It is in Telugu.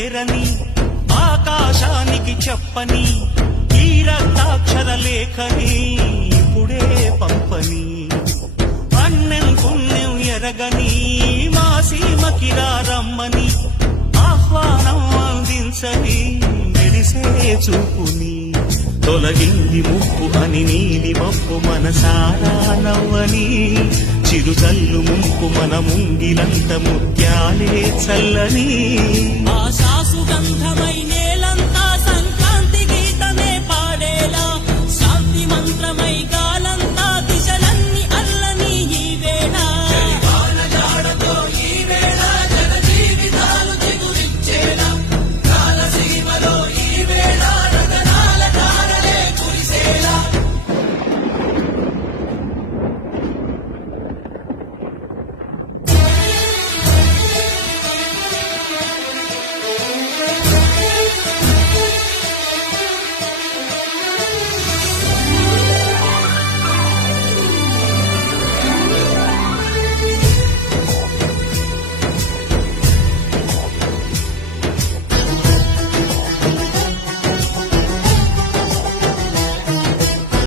చేరని ఆకాశానికి చెప్పని ఈ రక్తాక్షర లేఖని ఇప్పుడే పంపని అన్నెం పుణ్యం ఎరగని మా సీమకి రమ్మని ఆహ్వానం అందించని మెరిసే చూపుని తొలగింది ముప్పు అని నీలి మప్పు మనసారా నవ్వని చిరుజల్లు ముంపు మన ముంగిలంత ముత్యాలే చల్లని ఆశా సుగంధమైన